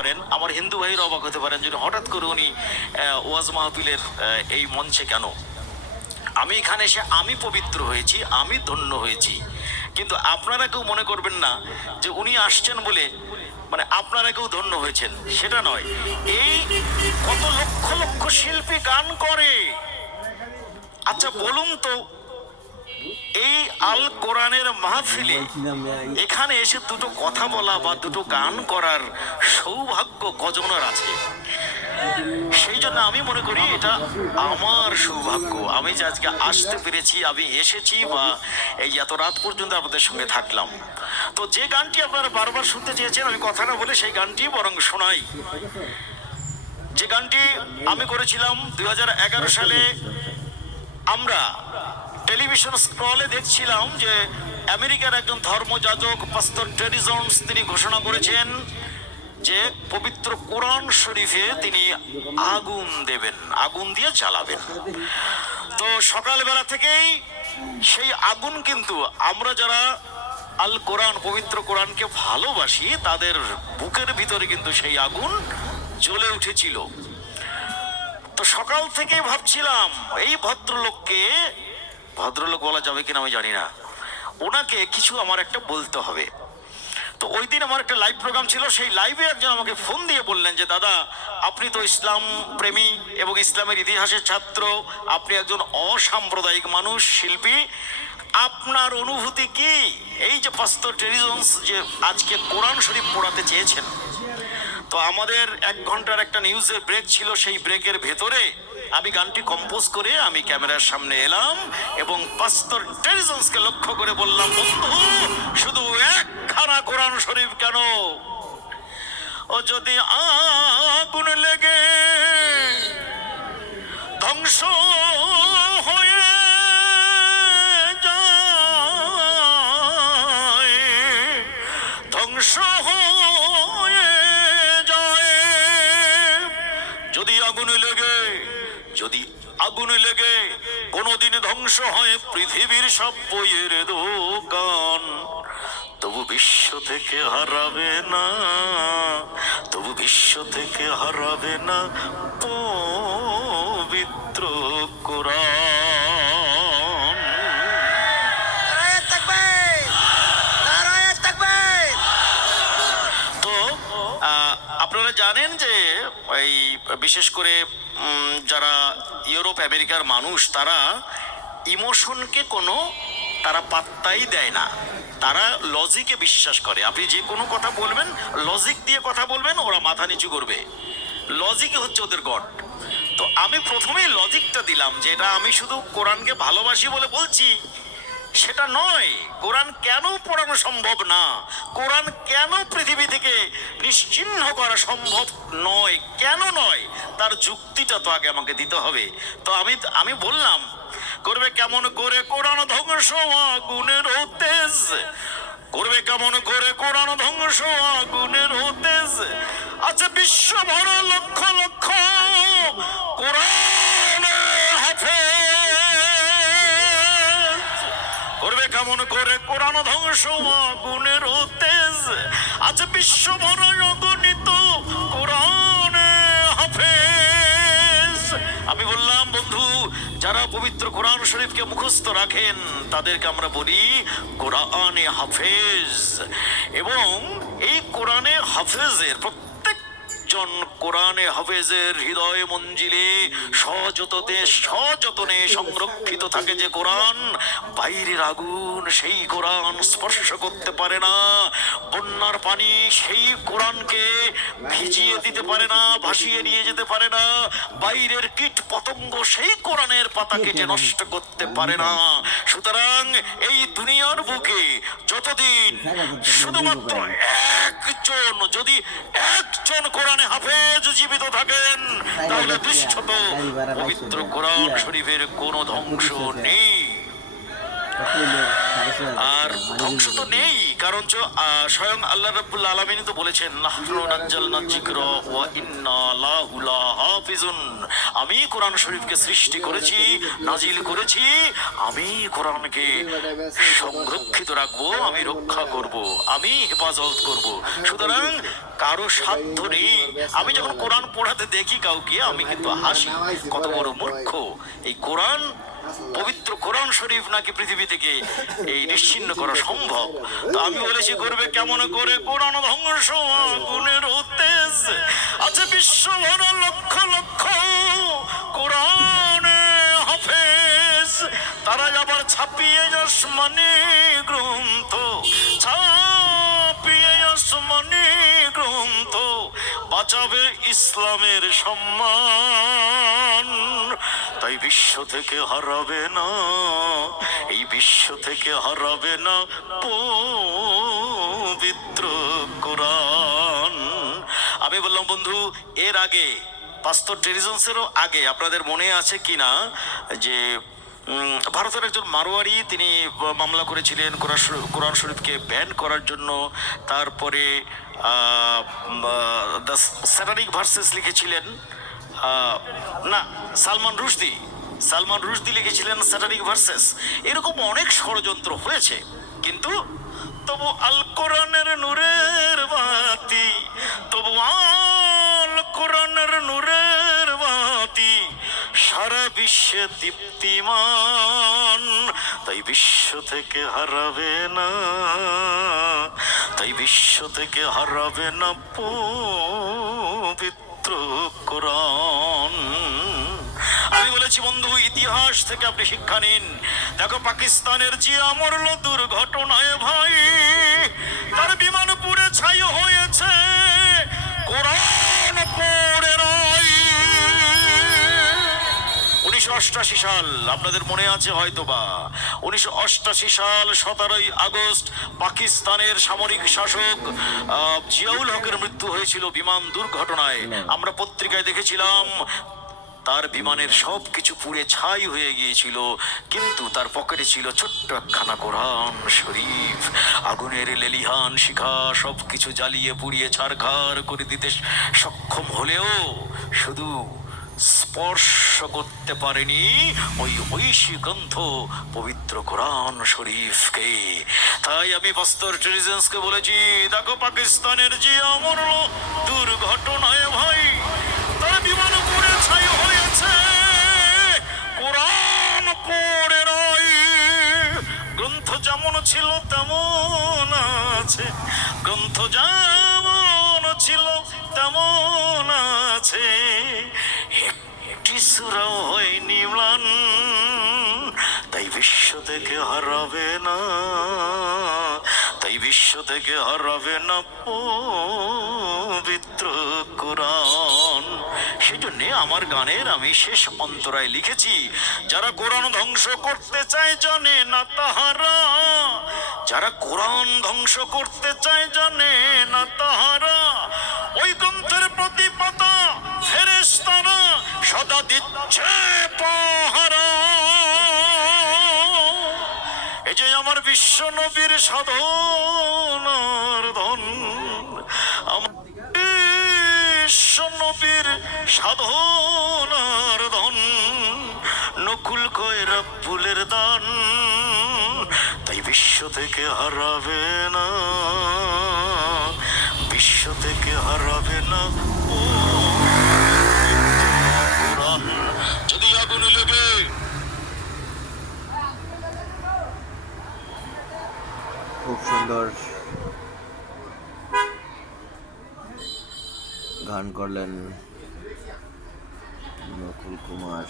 পারেন আমার হিন্দু ভাইয়ের অবাক হতে পারেন যদি হঠাৎ করে উনি ওয়াজ মাহফিলের এই মঞ্চে কেন? আমি এখানে এসে আমি পবিত্র হয়েছি, আমি ধন্য হয়েছি। কিন্তু আপনারা কেউ মনে করবেন না যে উনি আসছেন বলে মানে আপনারা কেউ ধন্য হয়েছেন। সেটা নয়। এই কত লক্ষ লক্ষ শিল্পী গান করে। আচ্ছা বলুন তো এই আল কোরআনের মাহফিলে এখানে এসে দুটো কথা বলা বা দুটো গান করার সৌভাগ্য কজনের আছে? সেই জন্য আমি মনে করি এটা আমার সৌভাগ্য। আমি যে আজকে আসতে পেরেছি আমি এসেছি বা এই এত রাত পর্যন্ত আপনাদের সঙ্গে থাকলাম। তো যে গানটি আপনারা বারবার শুনতে চেয়েছেন আমি কথা না বলে সেই গানটি বরং শোনাই। যে গানটি আমি করেছিলাম দুই হাজার এগারো সালে আমরা টেলিভিশন স্ক্রলে দেখছিলাম যে আমেরিকার একজন ধর্মযাজক পাস্তর টেরিজন্স তিনি ঘোষণা করেছেন যে পবিত্র কোরআন শরীফে তিনি আগুন দেবেন, আগুন দিয়ে জ্বালাবেন। তো সকালবেলা থেকেই সেই আগুন কিন্তু আমরা যারা আল কোরআন, পবিত্র কোরআনকে ভালোবাসি, তাদের বুকের ভিতরে কিন্তু সেই আগুন জ্বলে উঠেছিল। তো সকাল থেকে ভাবছিলাম, এই ভদ্রলোককে ভদ্রলোক বলা যাবে কিনা আমি জানি না। ওনাকে কিছু আমার একটা বলতে হবে। তো ওই দিন আমার একটা লাইভ প্রোগ্রাম ছিল, সেই লাইভে একজন আমাকে ফোন দিয়ে বললেন যে, দাদা, আপনি তো ইসলাম প্রেমী এবং ইসলামের ইতিহাসের ছাত্র। আপনি একজন অসাম্প্রদায়িক মানুষ, শিল্পী। আপনার অনুভূতি কি? এই যে পাস্তর টেরিজন্স যে আজকে কোরআন শরীফ পড়াতে চেয়েছেন। তো আমাদের এক ঘণ্টার একটা নিউজের ব্রেক ছিল, সেই ব্রেকের ভেতরে আমি গানটি কম্পোজ করে আমি ক্যামেরার সামনে এলাম এবং পাস্তর টেলিজন্সকে লক্ষ্য করে বললাম, বন্ধু, শুধু একখানা কোরআন শরীফ কেন? ও যদি আগুন লেগে ধ্বংস হয়ে ধ্বংস হয়ে যায়, যদি আগুন লেগে যদি আগুন লেগে কোনোদিন ধ্বংস হয় পৃথিবীর সব বইয়ের দোকান তবু বিশ্ব থেকে হারাবে না তবু বিশ্ব থেকে হারাবে না পবিত্র কোরআন। তো আপনারা জানেন যে এই বিশেষ করে যারা ইউরোপ, আমেরিকার মানুষ, তারা ইমোশনকে কোনো, তারা পাত্তাই দেয় না। তারা লজিকে বিশ্বাস করে। আপনি যে কোনো কথা বলবেন লজিক দিয়ে কথা বলবেন, ওরা মাথা নিচু করবে। লজিকই হচ্ছে ওদের গড। তো আমি প্রথমেই লজিকটা দিলাম যে এটা আমি শুধু কোরআনকে ভালোবাসি বলে বলছি সেটা নয়, কোরআন কেন পড়ানো সম্ভব না? কোরআন কেন পৃথিবী থেকে নিশ্চিহ্ন করা সম্ভব নয়? কেন নয়? তার যুক্তিটা তো আগে আমাকে দিতে হবে। তো আমি আমি বললাম, করবে কেমন করে কোরআন ধ্বংস আগুনের তেজ করবে কেমন করে কোরআন ধ্বংস আগুনের তেজ আচ্ছা বিশ্ব ভর লক্ষ লক্ষ কোরআন হাফেজ। করবে কেমন করে? কোরআন ধ্বংস, আগুনের তেজ আজ বিশ্ব অগণিত কোরআন হাফেজ। আমি বললাম, বন্ধু, যারা পবিত্র কোরআন শরীফকে মুখস্থ রাখেন, তাদেরকে আমরা বলি কোরআনে হাফেজ। এবং এই কোরআনে হাফেজের প্রত্যেক জন কোরআনে হাফেজের হৃদয় মঞ্জিলে সযতনে সযতনে সংরক্ষিত থাকে যে কোরআন বাইরের আগুন সেই কোরআন স্পর্শ করতে পারে না বন্যার পানি সেই কোরআনকে ভিজিয়ে দিতে পারে না ভাসিয়ে নিয়ে যেতে পারে না বাইরের কীট পতঙ্গ সেই কোরআনের পাতা কেটে নষ্ট করতে পারে না। সুতরাং এই দুনিয়ার বুকে যতদিন শুধুমাত্র একজন যদি একজন কোরআনে হাফেজ জীবিত থাকেন তাহলে দৃশ্যত পবিত্র কোরআন শরীফের কোনো ধ্বংস নেই। আর ধ্বংস তো নেই, কারণ স্বয়ং আল্লাহ রাব্বুল আলামিন তো বলেছেন, নাহনু নাজ্জালনা যিকর ওয়া ইন্না লাহু লাহাফিজুন। আমি কোরআন শরীফকে সৃষ্টি করেছি, নাজিল করেছি, আমি কোরআনকে সংরক্ষিত রাখব, আমি রক্ষা করব, আমি হেফাজত করব। সুতরাং কারও সাধ্য নেই। আমি যখন কোরআন পড়াতে দেখি কাউকে, আমি কিন্তু হাসি, কত বড় মূর্খ। এই কোরআন পবিত্র কোরআন শরীফ নাকি পৃথিবী থেকে এই নিশ্চিন্ন করা সম্ভব? তো আমি বলেছি করবে কেমন করে? কোরআন ধ্বংস গুণের উদ্দেশ আছে বিশ্ব ভর লক্ষ লক্ষ কোরআন হাফেজ। তারা আবার ছাপিয়ে যাস মানে গ্রন্থ বাঁচাবে ইসলামের সম্মান। তাই বিশ্ব থেকে হারাবে না, এই বিশ্ব থেকে হারাবে না পবিত্র কোরআন। আমি বললাম, বন্ধু, এর আগে পাস্তর টেরিজন্সেরও আগে, আপনাদের মনে আছে কিনা যে ভারতের একজন মারোয়ারি, তিনি মামলা করেছিলেন কোরআন শরী- কোরআন শরীফকে ব্যান করার জন্য। তারপরে দ্য স্যাটারিক ভার্সেস লিখেছিলেন। না, সালমান রুশদি। সালমান রুশদি লিখেছিলেন স্যাটারিক ভার্সেস এরকম অনেক ষড়যন্ত্র হয়েছে, কিন্তু তবু আল কোরআনের নূরের বাতি, তবু আল কোরআনের নূরের সারা বিশ্বে দীপ্তিমান, তাই বিশ্ব থেকে হারাবে না, তাই বিশ্ব থেকে হারাবে না পবিত্র কোরআন। আমি বলেছি, বন্ধু, ইতিহাস থেকে আপনি শিক্ষা নিন। দেখো, পাকিস্তানের যে মরল দুর্ঘটনায় ভাই, তার বিমান পুড়ে ছাই হয়েছে। কোরআন উনিশশো অষ্টাশি সাল আপনাদের মনে আছে হয়তোবা? উনিশশো অষ্টাশি সাল সতেরোই আগস্ট পাকিস্তানের সামরিক শাসক জিয়াউল হকের মৃত্যু হয়েছিল বিমান দুর্ঘটনায়। আমরা পত্রিকায় দেখেছিলাম তার বিমানের সব কিছু পুড়ে ছাই হয়ে গিয়েছিল কিন্তু তার পকেটে ছিল ছোট্ট একখানা কোরআন শরীফ। আগুনের লেলিহান শিখা সব কিছু জ্বালিয়ে পুড়িয়ে ছারখার করে দিতে সক্ষম হলেও শুধু স্পর্শ করতে পারেনি ওই ঐশী গ্রন্থ পবিত্র কোরআন শরীফকে। তাই আমি বস্তর টেলিজেন্সকে বলেছি, দেখো পাকিস্তানের যে অমর দুর্ঘটনায় ভাই, তার বিমান পুড়ে ছাই হয়েছে। কোরআন পড়ে নয় গ্রন্থ যেমন ছিল তেমন আছে। গ্রন্থ যেমন ছিল তেমন আছে। সুরাও হয়নি ম্লান তাই বিশ্ব থেকে হারাবে না তাই বিশ্ব থেকে হারাবে না পবিত্র কোরআন সেজন্য আমার গানের আমি শেষ অন্তরায় লিখেছি, যারা কোরআন ধ্বংস করতে চায় জানে না তাহারা। যারা কোরআন ধ্বংস করতে চায় জানে না তাহারা ওই গ্রন্থের প্রতি পাতা ফেরেশতারা সদা দিচ্ছে পাহারা। এই যে আমার বিশ্ব নবীর সাধনার ধন, আমার বিশ্ব নবীর সাধনার ধন, নকুল কয়রা ফুলের দান, তাই বিশ্ব থেকে হারাবে না, বিশ্ব থেকে হারাবে না ও কোরআন যদি আগুন লেগে খুব সুন্দর গান করলেন নকুল কুমার।